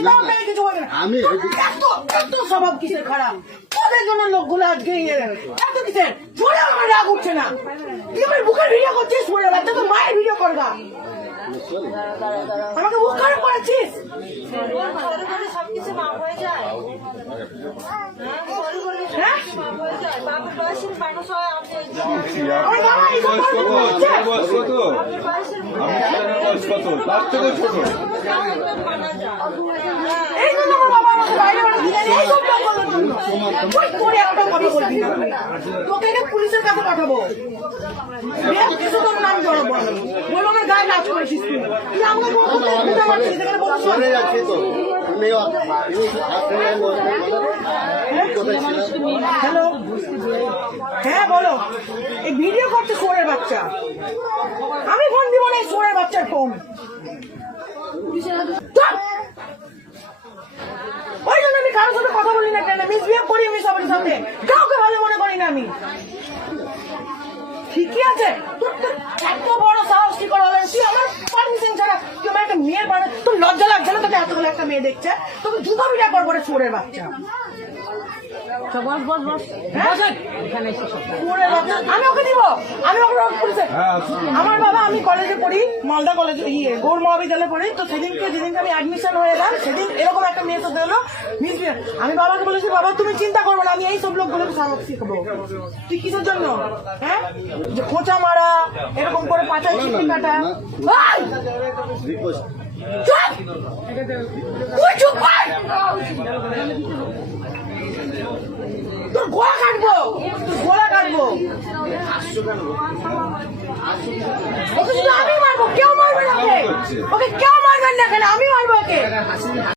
কোথাও মেয়ে কিছু বলে না। এত স্বভাব কিসের খারাপ? তোদের জন্য লোকগুলো আজকে এত কিসের জোরে আমার রাগ উঠছে না। তুই আমার বুকের ভিডিও করছিস, মরে বাচ্চা তো মায়ের ভিডিও করবা, আমাকে মুখ খারাপ করেছিস। পুলিশের কাছে পাঠাবো, কিছু তোর নাম জড়াবো, বলো আমার গায়ে নাচ করেছিস তুই, তুই আমাকে হ্যালো, হ্যাঁ বলো। এই ভিডিও করছে সোরের বাচ্চা, আমি ফোন দিব না এই সোরের বাচ্চার ফোন। ওই জন্য আমি কারোর সাথে কথা বলি না, কেন মিসবিহেভ করি আমি সবার সাথে, কাউকে ভালো মনে করি না আমি। ঠিকই আছে, এত বড় সাহস কি করে হবে? তুই আমার পারমিশন ছাড়া তুই আমার একটা মেয়ের বানা, তোর লজ্জা লাগছে না? তোকে এতগুলো একটা মেয়ে দেখছে, তোকে জুতো বিটা করবো রে চোরের বাচ্চা। আমি ওকে দিব, আমি ওকে পুলিশে। আমার বাবা, আমি কলেজে পড়ি, মালদা কলেজে, গৌড় মহাবিদ্যালয়ে পড়ি। তো সেদিনকে আমি অ্যাডমিশন হয়ে এলাম, সেদিন এরকম একটা মেয়ে সাথে হলো মিসবিহেভ। আমি বাবাকে বলেছি, বাবা তুমি চিন্তা করবো না, আমি এই সব লোকগুলোকে সাহস শিখবো। তুই কিসের জন্য? হ্যাঁ, যে খোঁচা মারা, এরকম করে পাচাই চিঠি কাটা। তোর গোলা কাটবো, তোর গোলা কাটবো। ওকে শুধু আমি মারবো, কেউ মারবে না ওকে, ওকে কেউ মারবেন না, কেন আমি মারবো ওকে।